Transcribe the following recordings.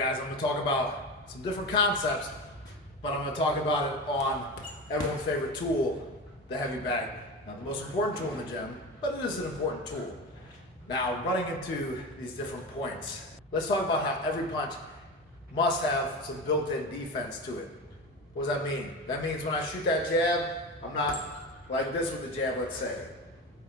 guys, I'm going to talk about some different concepts, but I'm going to talk about it on everyone's favorite tool, the heavy bag. Not the most important tool in the gym, but it is an important tool. Now, running into these different points, let's talk about how every punch must have some built-in defense to it. What does that mean? That means when I shoot that jab, I'm not like this with the jab, let's say.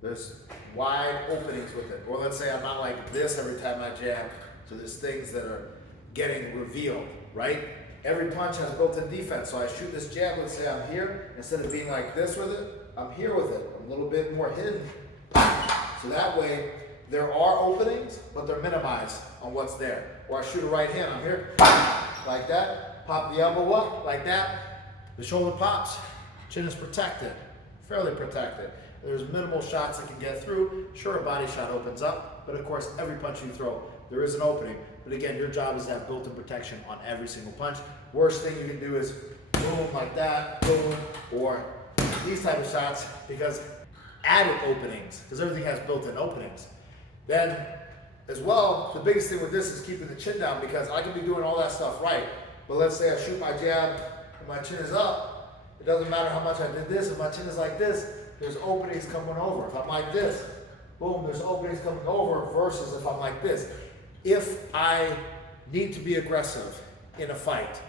There's wide openings with it. Or let's say I'm not like this every time I jab. So there's things that are getting revealed, right? Every punch has built-in defense. So I shoot this jab, let's say I'm here. Instead of being like this with it, I'm here with it. I'm a little bit more hidden. So that way, there are openings, but they're minimized on what's there. Or I shoot a right hand, I'm here, like that. Pop the elbow up, like that. The shoulder pops, chin is protected, fairly protected. There's minimal shots that can get through. Sure, a body shot opens up, but of course, every punch you throw, there is an opening. But again, your job is to have built-in protection on every single punch. Worst thing you can do is boom, like that, boom, or these type of shots, because added openings, because everything has built-in openings. Then, as well, the biggest thing with this is keeping the chin down, because I can be doing all that stuff right, but let's say I shoot my jab and my chin is up. It doesn't matter how much I did this. If my chin is like this, there's openings coming over. If I'm like this, boom, there's openings coming over, versus if I'm like this. If I need to be aggressive in a fight,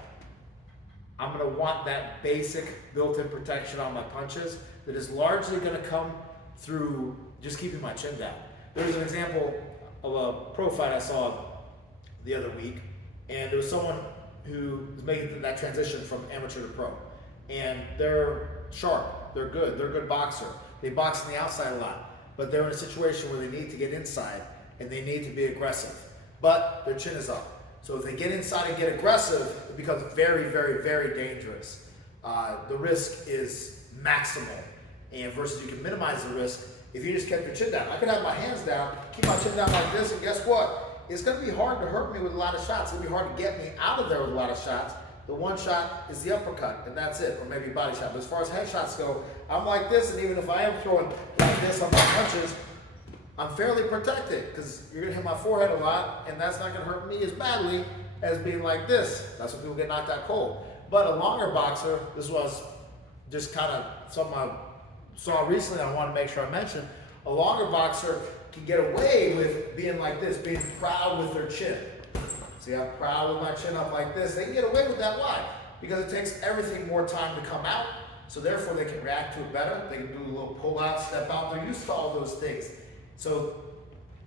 I'm going to want that basic built-in protection on my punches that is largely going to come through just keeping my chin down. There's an example of a pro fight I saw the other week, and there was someone who was making that transition from amateur to pro. And they're sharp, they're good, they're a good boxer. They box on the outside a lot, but they're in a situation where they need to get inside and they need to be aggressive. But their chin is up. So if they get inside and get aggressive, it becomes very, very, very dangerous. The risk is maximal, and versus you can minimize the risk if you just kept your chin down. I could have my hands down, keep my chin down like this, and guess what? It's going to be hard to hurt me with a lot of shots. It's going to be hard to get me out of there with a lot of shots. The one shot is the uppercut, and that's it, or maybe a body shot. But as far as headshots go, I'm like this, and even if I am throwing like this on my punches, I'm fairly protected, because you're going to hit my forehead a lot, and that's not going to hurt me as badly as being like this. That's when people get knocked out cold. But a longer boxer, this was just kind of something I saw recently, I want to make sure I mention. A longer boxer can get away with being like this, being proud with their chin. See, I'm proud with my chin up like this. They can get away with that. Why? Because it takes everything more time to come out, so therefore they can react to it better. They can do a little pull out, step out. They're used to all those things. So,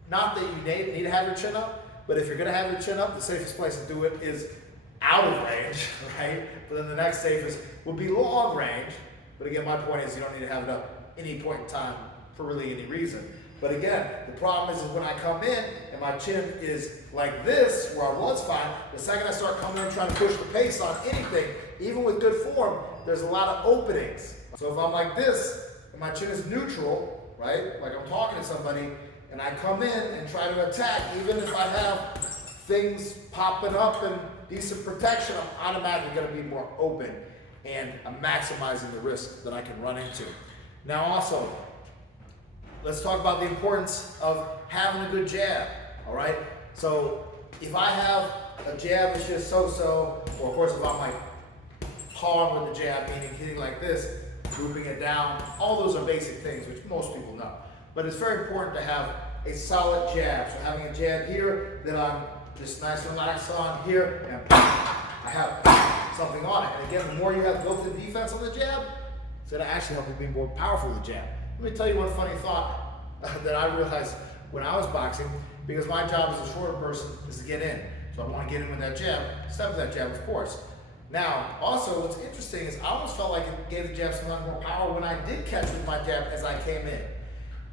not that you need to have your chin up, but if you're going to have your chin up, the safest place to do it is out of range, right? But then the next safest would be long range. But again, my point is you don't need to have it up any point in time for really any reason. But again, the problem is when I come in and my chin is like this, where I was fine, the second I start coming in trying to push the pace on anything, even with good form, there's a lot of openings. So if I'm like this and my chin is neutral, right, like I'm talking to somebody, and I come in and try to attack, even if I have things popping up and decent protection, I'm automatically going to be more open, and I'm maximizing the risk that I can run into. Now also, let's talk about the importance of having a good jab, all right? So if I have a jab that's just so-so, or of course if I'm like pawing with the jab, meaning hitting like this, looping it down, all those are basic things, which most people know. But it's very important to have a solid jab. So having a jab here that I'm just nice and relaxed on here, and I have something on it. And again, the more you have built-in defense on the jab, it's going to actually help you be more powerful with the jab. Let me tell you one funny thought that I realized when I was boxing, because my job as a shorter person is to get in. So I want to get in with that jab, step with that jab, of course. Now, also, what's interesting is I almost felt like it gave the jab some more power when I did catch with my jab as I came in.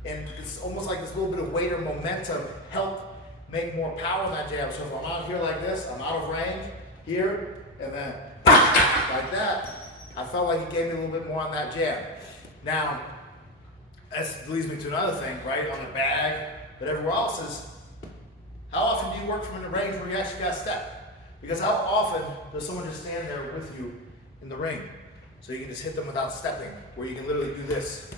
And it's almost like this little bit of weight or momentum helped make more power in that jab. So if I'm out here like this, I'm out of range here, and then like that, I felt like it gave me a little bit more on that jab. Now, that leads me to another thing, right? On the bag, but everywhere else is, how often do you work from in the range where you actually got to step? Because how often does someone just stand there with you in the ring? So you can just hit them without stepping, where you can literally do this.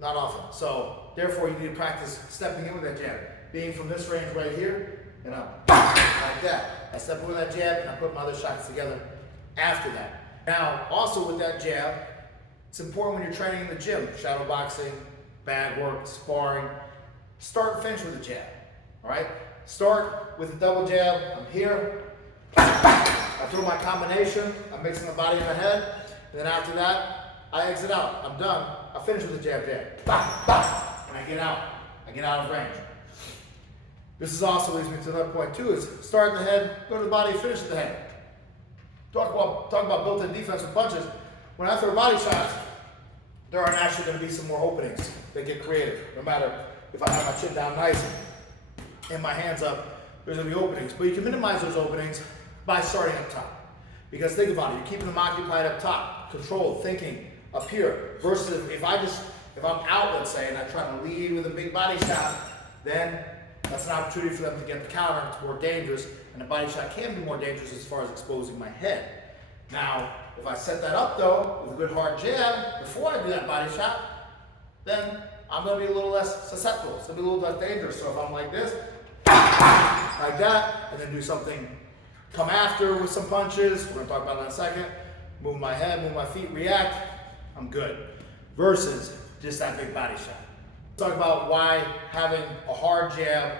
Not often. So therefore you need to practice stepping in with that jab. Being from this range right here and up, like that. I step over that jab, and I put my other shots together after that. Now, also with that jab, it's important when you're training in the gym, shadow boxing, bag work, sparring, start and finish with a jab, all right? Start with a double jab, I'm here, I throw my combination, I'm mixing the body and the head, and then after that, I exit out, I'm done, I finish with a jab, bah, bah, and I get out of range. This is also leads me to another point too, is start at the head, go to the body, finish at the head. Talk about built-in defensive punches. When I throw body shots, there are naturally going to be some more openings that get created. No matter if I have my chin down nice and my hands up, there's going to be openings. But you can minimize those openings by starting up top. Because think about it, you're keeping them occupied up top, controlled, thinking up here. Versus if I'm out, let's say, and I try to lead with a big body shot, then that's an opportunity for them to get the counter. It's more dangerous, and the body shot can be more dangerous as far as exposing my head. Now, if I set that up though, with a good hard jab, before I do that body shot, then I'm gonna be a little less susceptible. It's gonna be a little less dangerous. So if I'm like this, like that, and then do something, come after with some punches, we're gonna talk about that in a second, move my head, move my feet, react, I'm good. Versus just that big body shot. Talk about why having a hard jab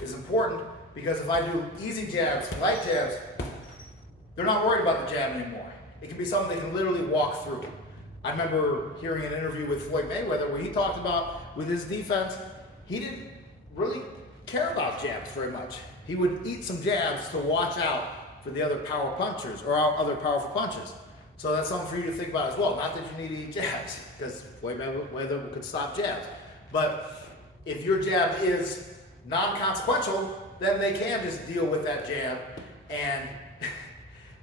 is important, because if I do easy jabs, light jabs, they're not worried about the jab anymore. It can be something they can literally walk through. I remember hearing an interview with Floyd Mayweather where he talked about with his defense, he didn't really care about jabs very much. He would eat some jabs to watch out for the other power punchers or other powerful punches. So that's something for you to think about as well. Not that you need to eat jabs, because Floyd Mayweather could stop jabs. But if your jab is non-consequential, then they can just deal with that jab and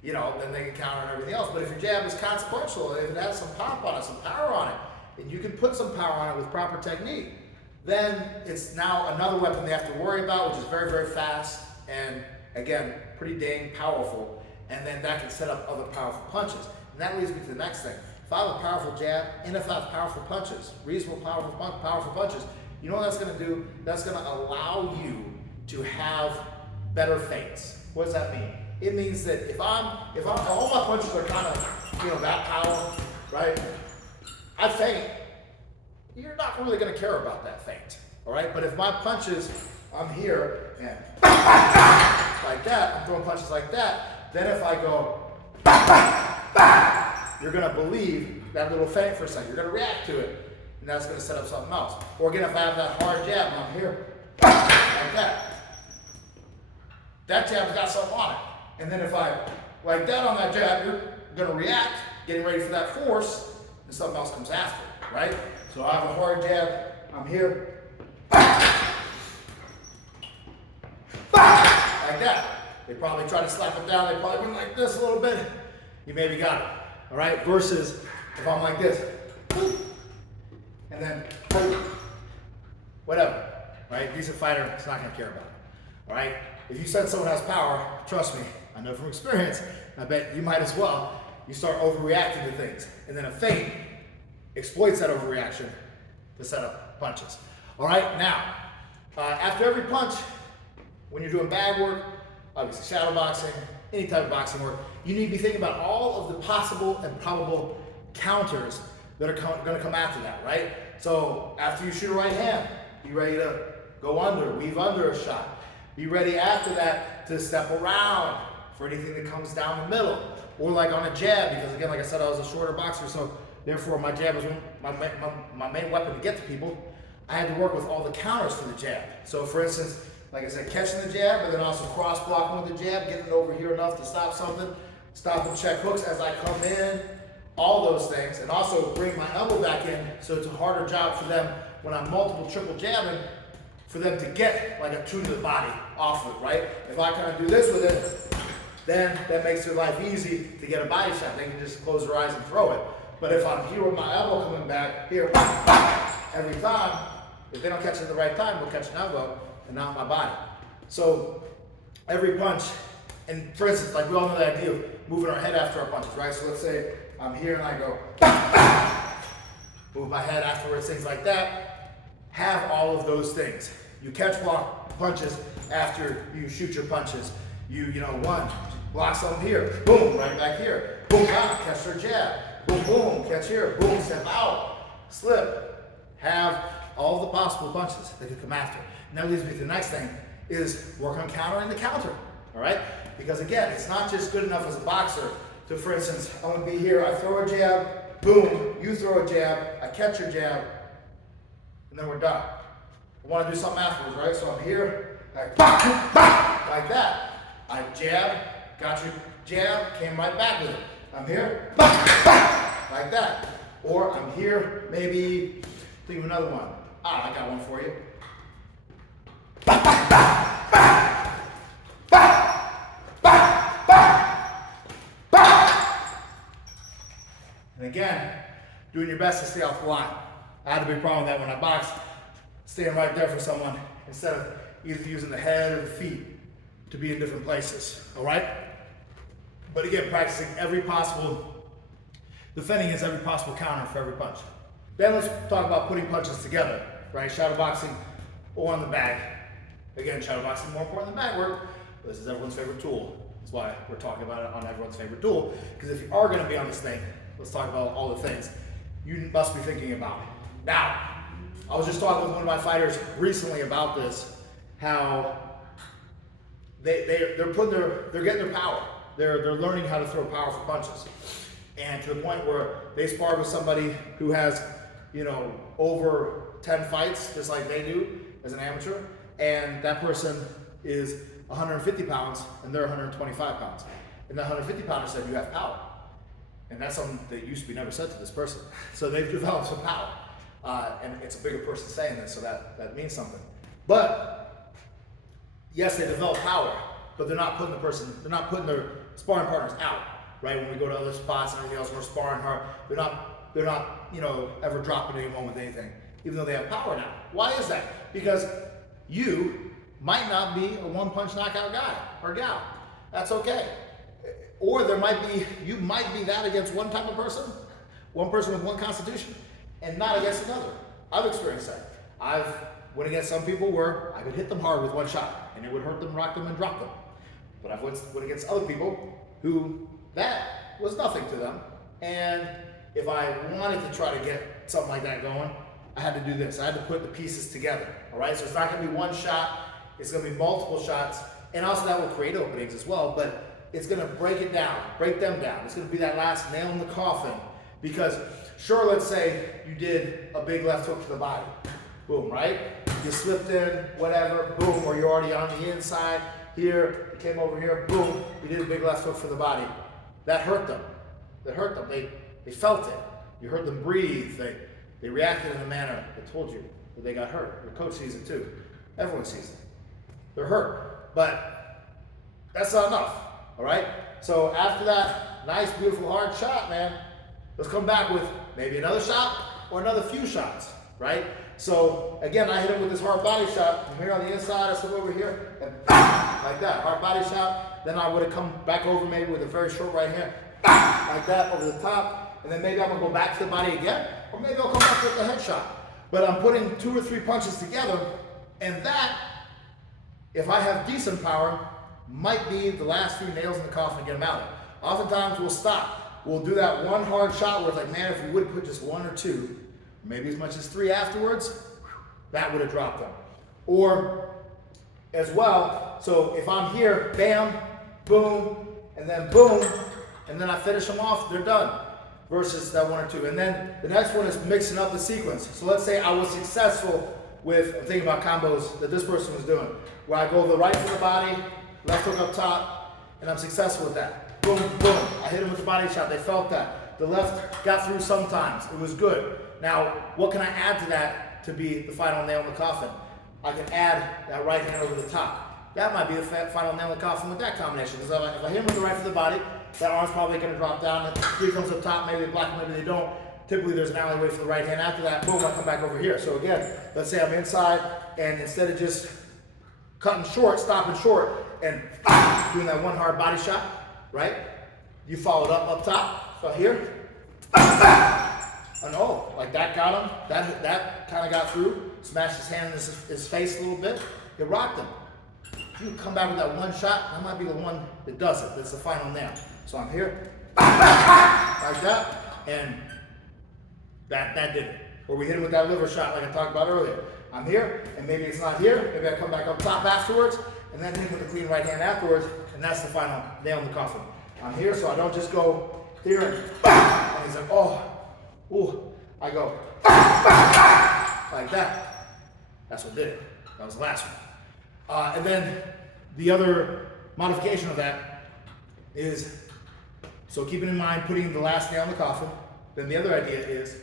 then they can counter and everything else. But if your jab is consequential, if it has some pop on it, some power on it, and you can put some power on it with proper technique, then it's now another weapon they have to worry about, which is very, very fast and, again, pretty dang powerful. And then that can set up other powerful punches. And that leads me to the next thing. If I have a powerful jab, and if I have powerful punches, reasonable powerful punches, you know what that's going to do? That's going to allow you to have better feints. What does that mean? It means that if all my punches are kind of, that power, right? I feint. You're not really going to care about that feint, all right? But if my punches, I'm here and like that, I'm throwing punches like that, then if I go, you're going to believe that little feint for a second. You're going to react to it, and that's going to set up something else. Or again, if I have that hard jab and I'm here, like that jab's got something on it. And then if I, like that on that jab, you're going to react, getting ready for that force, and something else comes after, right? So I have a hard jab, I'm here, like that. They probably try to slap it down, they probably went like this a little bit, you maybe got it, all right? Versus if I'm like this, and then, whatever, right? Decent fighter, it's not going to care about it, all right? If you sense someone has power, trust me, I know from experience, I bet you might as well, you start overreacting to things. And then a feint exploits that overreaction to set up punches. All right, now, after every punch, when you're doing bag work, obviously shadow boxing, any type of boxing work, you need to be thinking about all of the possible and probable counters that are going to come after that, right? So after you shoot a right hand, be ready to go under, weave under a shot. Be ready after that to step around for anything that comes down the middle. Or like on a jab, because again, like I said, I was a shorter boxer, so therefore my jab was my main weapon to get to people. I had to work with all the counters for the jab. So for instance, like I said, catching the jab, but then also cross blocking with the jab, getting it over here enough to stop something, stop and check hooks as I come in, all those things, and also bring my elbow back in, so it's a harder job for them when I'm multiple triple jabbing, for them to get like a two to the body off of it, right? If I kind of do this with it, then that makes their life easy to get a body shot. They can just close their eyes and throw it. But if I'm here with my elbow coming back, here, every time, if they don't catch it at the right time, they'll catch an elbow and not my body. So every punch, and for instance, like we all know the idea of moving our head after our punches, right? So let's say I'm here and I go, move my head afterwards, things like that. Have all of those things. You catch block punches after you shoot your punches. You know, one, block something here, boom, right back here, boom, catch their jab, boom, boom, catch here, boom, step out, slip, have all the possible punches that could come after. And that leads me to the next thing, is work on countering the counter, all right? Because again, it's not just good enough as a boxer to, for instance, I want to be here, I throw a jab, boom, you throw a jab, I catch your jab, and then we're done. I want to do something afterwards, right? So I'm here, like that. I jab, got your jab, came right back with it. I'm here, like that. Or I'm here, maybe, think of another one. I got one for you. And again, doing your best to stay off the line. I had a big problem with that when I boxed, staying right there for someone instead of either using the head or the feet to be in different places, all right? But again, practicing defending against every possible counter for every punch. Then let's talk about putting punches together, right? Shadow boxing or on the bag. Again, shadow boxing more important than bag work. This is everyone's favorite tool. That's why we're talking about it on everyone's favorite tool. Because if you are gonna be on this thing, let's talk about all the things you must be thinking about. Now, I was just talking with one of my fighters recently about this, how they're getting their power. They're learning how to throw powerful punches. And to the point where they spar with somebody who has, you know, over 10 fights, just like they do as an amateur, and that person is 150 pounds and they're 125 pounds. And that 150 pounder said, you have power. And that's something that used to be never said to this person. So they've developed some power. And it's a bigger person saying this, so that means something. But yes, they develop power, but they're not putting their sparring partners out, right? When we go to other spots and everything else, we're sparring hard. They're not, you know, ever dropping anyone with anything, even though they have power now. Why is that? Because you might not be a one-punch knockout guy or gal. That's okay. Or you might be that against one type of person, one person with one constitution, and not against another. I've experienced that. I've went against some people where I could hit them hard with one shot, and it would hurt them, rock them, and drop them. But I've went against other people who that was nothing to them, and if I wanted to try to get something like that going, I had to do this. I had to put the pieces together, all right? So it's not gonna be one shot, it's gonna be multiple shots, and also that will create openings as well, but it's gonna break them down. It's gonna be that last nail in the coffin, because sure, let's say you did a big left hook to the body, boom, right? You slipped in, whatever, boom, or you're already on the inside, here, you came over here, boom, you did a big left hook for the body. That hurt them. They felt it. You heard them breathe. They reacted in a manner that told you that they got hurt. Your coach sees it too. Everyone sees it. They're hurt. But that's not enough, all right? So after that nice, beautiful, hard shot, man, let's come back with maybe another shot or another few shots, right? So again, I hit him with this hard body shot. I'm here on the inside, I slip over here, and like that, hard body shot. Then I would have come back over maybe with a very short right hand, like that, over the top. And then maybe I'm gonna go back to the body again, or maybe I'll come back with the head shot. But I'm putting 2 or 3 punches together, and that, if I have decent power, might be the last 3 nails in the coffin to get them out. Oftentimes we'll stop. We'll do that one hard shot where it's like, man, if we would have put just 1 or 2, maybe as much as 3 afterwards, that would have dropped them. Or as well, so if I'm here, bam, boom, and then I finish them off, they're done. Versus that 1 or 2. And then the next one is mixing up the sequence. So let's say I was successful with, I'm thinking about combos that this person was doing, where I go the right for the body, left hook up top, and I'm successful with that. Boom, boom. I hit them with the body shot. They felt that. The left got through sometimes. It was good. Now, what can I add to that to be the final nail in the coffin? I can add that right hand over the top. That might be the final nail in the coffin with that combination. Because if I hit him with the right for the body, that arm's probably going to drop down. And 3 comes up top. Maybe they block, maybe they don't. Typically, there's an alleyway for the right hand. After that, boom, I come back over here. So again, let's say I'm inside, and instead of just cutting short, stopping short, and doing that one hard body shot, right? You followed up top. So here, and oh, like that got him. That kind of got through. Smashed his hand in his face a little bit. It rocked him. if you come back with that one shot, that might be the one that does it. That's the final nail. So I'm here, like that, and that did it. Or we hit him with that liver shot like I talked about earlier. I'm here, and maybe it's not here. Maybe I come back up top afterwards, and then hit him with a clean right hand afterwards, and that's the final nail in the coffin. I'm here, so I don't just go here and he's like, oh, ooh. I go like that. That's what did it. That was the last one. And then the other modification of that is, so keeping in mind putting the last nail in the coffin, then the other idea is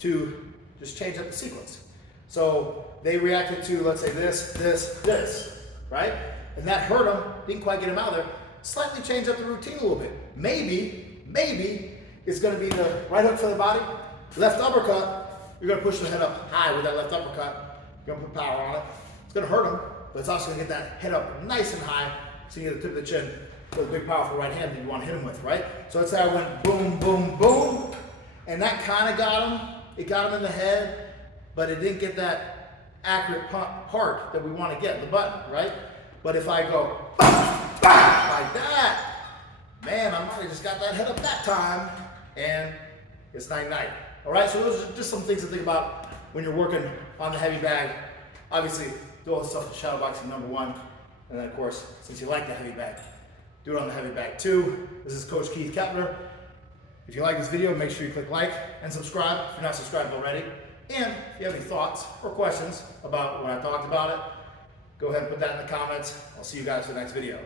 to just change up the sequence. So they reacted to, let's say, this, right? And that hurt them, didn't quite get them out of there. Slightly change up the routine a little bit. Maybe it's gonna be the right hook for the body, left uppercut. You're gonna push the head up high with that left uppercut. You're gonna put power on it. It's gonna hurt them, but it's also gonna get that head up nice and high, so you get the tip of the chin with a big powerful right hand that you wanna hit him with, right? So that's how I went boom, boom, boom, and that kinda got him. It got him in the head, but it didn't get that accurate part that we wanna get, the button, right? But if I go like that, man, I might have just got that head up that time, and it's night-night. All right, so those are just some things to think about when you're working on the heavy bag. Obviously, do all the stuff with shadowboxing, number one. And then, of course, since you like the heavy bag, do it on the heavy bag too. This is Coach Keith Keppner. If you like this video, make sure you click like and subscribe if you're not subscribed already. And if you have any thoughts or questions about what I talked about it, go ahead and put that in the comments. I'll see you guys for the next video.